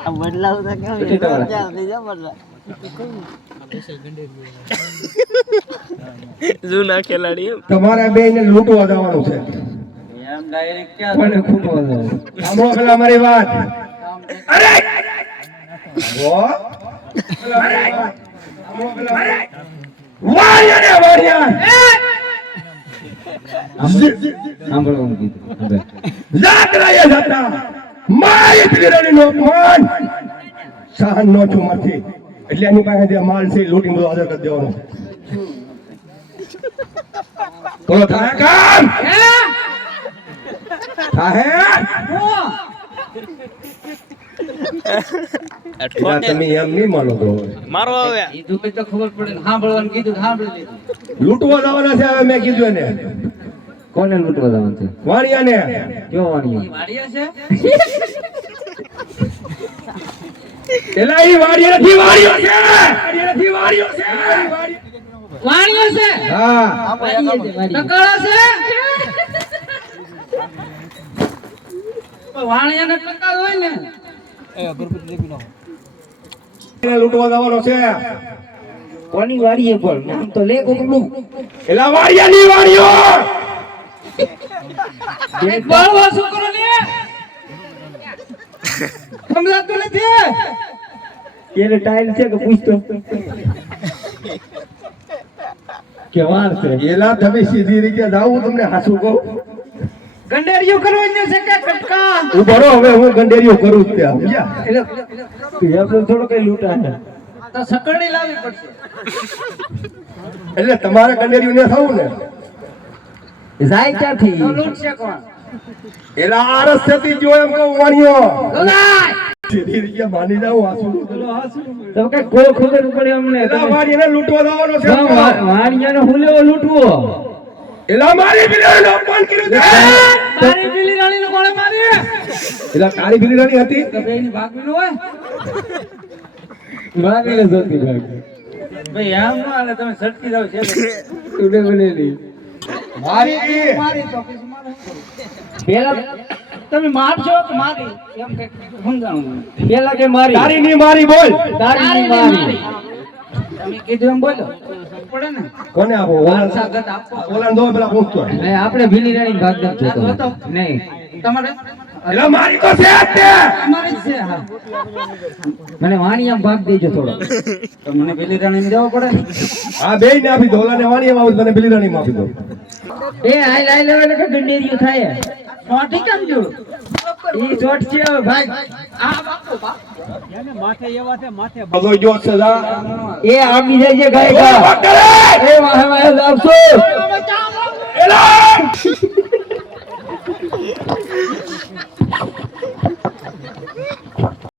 આ બદલાવ તો કેમ ચાલતી જા બદલા જૂના ખેલાડી તમારા બેને લૂંટવા જવાનું છે એમ ડાયરેક્ટ ક્યાં કોને ખૂટવા દો સાંભળો પેલા મારી વાત અરે વો અરે સાંભળો પેલા વાળિયા વાળિયા સાંભળવાનું કીધું જાગરાય જતા માય પીરાની નો માન સહન નો છું માથી એટલે એની પાસે જે માલ છે લૂંટીને બધું હાજર કરી દેવાનો તો થાય કામ થાય તમે એમ નહીં માનો તો મારો હવે કીધું કે તો ખબર પડે ને સાંભળવાનું કીધું તો સાંભળી લીધું લૂંટવા જવાના છે હવે મેં કીધું એને કોને લૂંટવા જવાનું છે વાણિયાને કયો વાણિયો ઈ વાડિયા છે એલા ઈ વાડિયા નથી વાડિયો છે વાડિયા નથી વાડિયો છે વાડિયો છે હા ટકાળા છે વાણિયાને ટકાળ હોય ને એને લૂંટવા જવાનો છે કોની વાડીએ પણ નામ તો લે કોકનું એલા વાડિયા ની વાડિયો બાળવા છોકરો ને સમજાતું નથી એને ટાઈલ છે કે પૂછતો કે વાર છે એલા તમે સીધી રીતે જાવ તમને હાસુ કહું ગંડેરિયો કરવો ને છે કે કટકા ઉભો રહો હવે હું ગંડેરીઓ કરું જ ત્યાં સમજ્યા? એટલે તું આપણે થોડો કઈ લૂંટા છે તો સકરડી લાવવી પડશે એટલે તમારે ગંડેરીઓ ને થવું ને જાય ક્યાંથી તો લૂંટશે કોણ એલા આરસ થતી જો એમ કહું વાણિયો લોલાય સીધી રીતે માની જાવ હાસુ તો કે કોઈ ખબર પડે અમને એલા વાડિયાને લૂંટવા જવાનો છે વાણિયાનો હુલેવો લૂંટવો એલા મારી બિલાડીને અપમાન કર્યું છે મારી બિલી રાણી નું કોણે મારી એલા કાળી બિલાડી હતી બેની ભાગનું હોય મારીને જોતી ભાગ ભાઈ આમ ન હાલે તમે સટકી જાવ છે તુને બનેલી મારી મારી તો પછી મારે પેલા તમે મારશો કે મારી એમ કે સમજાણું પેલા કે મારી તારી ની મારી બોલ તારી ની મારી તમે કીધું એમ બોલો પડે ને કોને આપો સાગત આપો ઓલા દો પેલા પૂછતો નહીં આપણે ભીલી રાણી ભાગ નથી જોતો નહીં તમારે એલા મારી તો છે જ તે અમારી જ છે હા મને વાણિયામાં ભાગ દેજો થોડો તો મને બિલી રાણી ને જવું પડે ને હા બે ને આપી દો ઓલાને વાણીમાં આવું મને બિલાડીમાં આપી દો એ હાલ હાલ લેવાને કે ગંડેરિયો થાય મોટી કેમ જો ઈ ચોટ છે હવે ભાગ આ બાપુ બાપ બધો જો સજા એ આવી જાય છે ગાય ગા એ વાહે વાહે લાવશો એલા